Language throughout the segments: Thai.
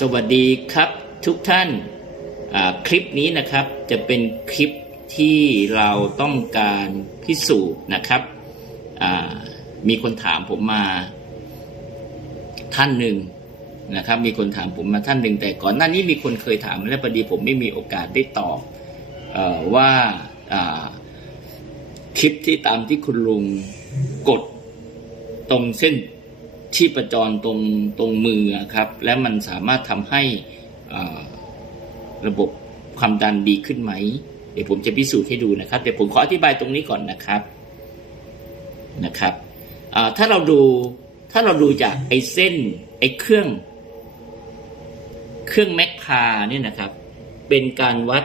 สวัสดีครับทุกท่านคลิปนี้นะครับจะเป็นคลิปที่เราต้องการพิสูจน์นะครับมีคนถามผมมาท่านหนึ่งนะครับ มีคนถามผมมาท่านหนึ่งแต่ก่อนหน้านี้มีคนเคยถามแล้วพอดีผมไม่มีโอกาสได้ตอบอว่าคลิปที่ตามที่คุณลุงกดตรงเส้น ชีพจรตรงตรงมือครับ และมันสามารถทำให้ระบบความดันดีขึ้นไหม เดี๋ยวผมจะพิสูจน์ให้ดูนะครับแต่ผมขออธิบายตรงนี้ก่อนนะครับนะครับถ้าเราดูถ้าเราดูจากไอ้เส้นไอ้เครื่อง เครื่องแมกพาเนี่ยนะครับ เป็นการวัด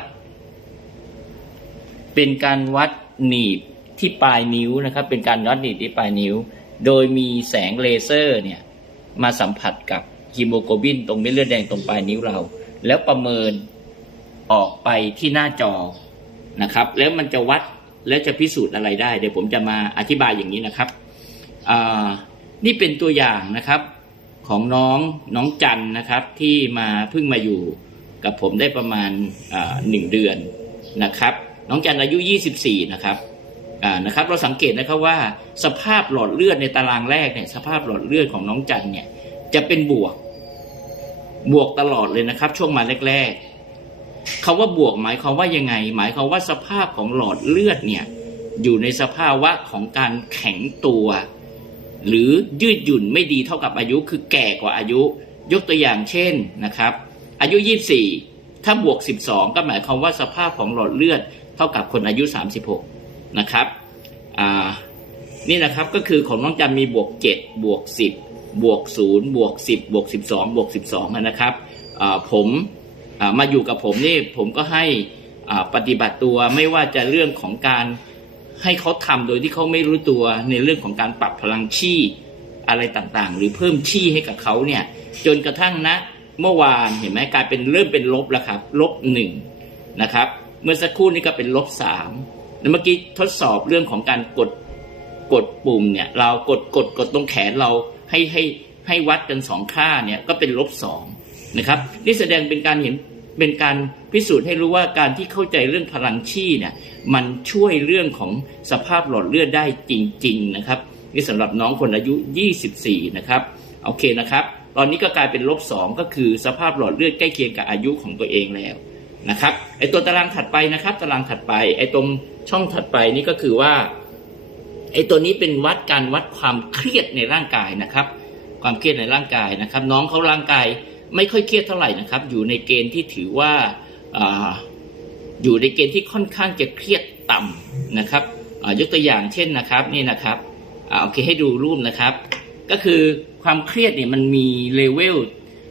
เป็นการวัดหนีบที่ปลายนิ้วนะครับ เป็นการวัดหนีบที่ปลายนิ้ว โดยมีแสงเลเซอร์เนี่ยมาสัมผัสกับฮีโมโกลบินตรงเม็ดเลือดแดงตรงปลายนิ้วเรา แล้วประเมินออกไปที่หน้าจอนะครับ แล้วมันจะวัดแล้วจะพิสูจน์อะไรได้ เดี๋ยวผมจะมาอธิบายอย่างนี้นะครับนี่เป็นตัวอย่างนะครับของน้องน้องจันนะครับ ที่มาเพิ่งมาอยู่กับผมได้ประมาณหนึ่งเดือนนะครับ น้องจันอายุ 24 นะครับ นะครับเราสังเกตนะครับว่าสภาพหลอดเลือดในตารางแรกเนี่ยสภาพหลอดเลือดของน้องจันเนี่ยจะเป็นบวก บวกตลอดเลยนะครับ ช่วงมาแรกๆคาว่าบวกหมายความว่ายังไง หมายความว่าสภาพของหลอดเลือดเนี่ยอยู่ในสภาวะของการแข็งตัว หรือยืดหยุ่นไม่ดีเท่ากับอายุคือแก่กว่าอายุ ยกตัวอย่างเช่นนะครับ อายุ 24 ถ้าบวก 12 ก็หมายความว่าสภาพของหลอดเลือดเท่ากับคนอายุ 36 นะครับนี่นะครับก็คือของน้องจันมีบวก 7 บวก 10 บวก 0 บวก 10 บวก 12 บวก 12 นะครับผมมาอยู่กับผมนี่ผมก็ให้ปฏิบัติตัวไม่ว่าจะเรื่องของการให้เขาทำโดยที่เขาไม่รู้ตัวในเรื่องของการปรับพลังชีอะไรต่างๆ หรือเพิ่มชีให้กับเขาเนี่ยจนกระทั่งนะเมื่อวานเห็นไหมกลายเป็นเริ่มเป็นลบแล้วครับลบหนึ่งนะครับ เมื่อสักครู่นี้ก็เป็นลบสาม เมื่อกี้ทดสอบเรื่องของการกดกดปุ่มเนี่ย เรากดกดกดตรงแขนเราให้ให้ให้วัดกันสองค่าเนี่ยก็เป็นลบสองนะครับ นี่แสดงเป็นการเห็นเป็นการพิสูจน์ให้รู้ว่าการที่เข้าใจเรื่องพลังชีเนี่ยมันช่วยเรื่องของสภาพหลอดเลือดได้จริง ๆ นะครับ นี่สำหรับน้องคนอายุ 24 นะครับโอเคนะครับ ตอนนี้ก็กลายเป็นลบสองก็คือสภาพหลอดเลือดใกล้เคียงกับอายุของตัวเองแล้ว นะครับไอตัวตารางถัดไปนะครับ ตารางถัดไปไอตรงช่องถัดไปนี่ก็คือว่าไอตัวนี้เป็นวัดการวัดความเครียดในร่างกายนะครับ ความเครียดในร่างกายนะครับ น้องเขาร่างกายไม่ค่อยเครียดเท่าไหร่นะครับ อยู่ในเกณฑ์ที่ถือว่าอยู่ในเกณฑ์ที่ค่อนข้างจะเครียดต่ำนะครับยกตัวอย่างเช่นนะครับนี่นะครับอ่าโอเคให้ดูรูปนะครับ ก็คือความเครียดเนี่ยมันมีเลเวล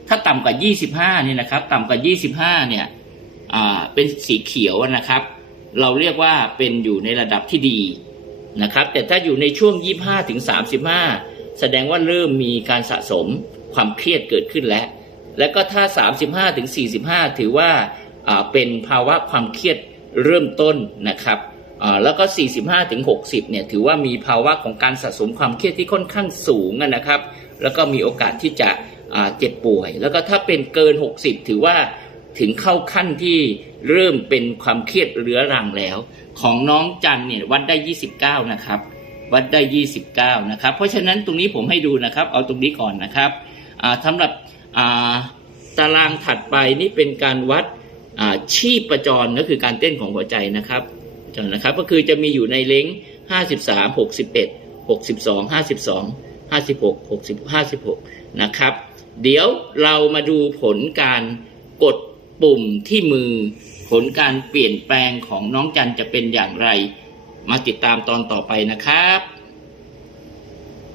ถ้าต่ำกว่า 25เนี่ยนะครับ ต่ำกว่า 25เนี่ย เป็นสีเขียวนะครับ เราเรียกว่าเป็นอยู่ในระดับที่ดีนะครับ แต่ถ้าอยู่ในช่วง 25ถึง35 แสดงว่าเริ่มมีการสะสมความเครียดเกิดขึ้นแล้ว แล้วก็ถ้า 35ถึง45 ถือว่าอ่าเป็นภาวะความเครียดเริ่มต้นนะครับแล้วก็ 45ถึง60 เนี่ย ถือว่ามีภาวะของการสะสมความเครียดที่ค่อนข้างสูงนะครับ แล้วก็มีโอกาสที่จะเจ็บป่วย แล้วก็ถ้าเป็นเกิน 60 ถือว่า ถึงเข้าขั้นที่เริ่มเป็นความเครียดเรื้อรังแล้ว ของน้องจันเนี่ยวัดได้ 29 นะครับ วัดได้ 29 นะครับ เพราะฉะนั้นตรงนี้ผมให้ดูนะครับ เอาตรงนี้ก่อนนะครับสำหรับตารางถัดไปนี่เป็นการวัดอ่าชีพจรก็คือการเต้นของหัวใจนะครับจนนะครับ ก็คือจะมีอยู่ในเล้ง 53 61 62 52 56 60 56 นะครับ เดี๋ยวเรามาดูผลการกด ปุ่มที่มือผลการเปลี่ยนแปลงของน้องจันจะเป็นอย่างไร มาติดตามตอนต่อไปนะครับ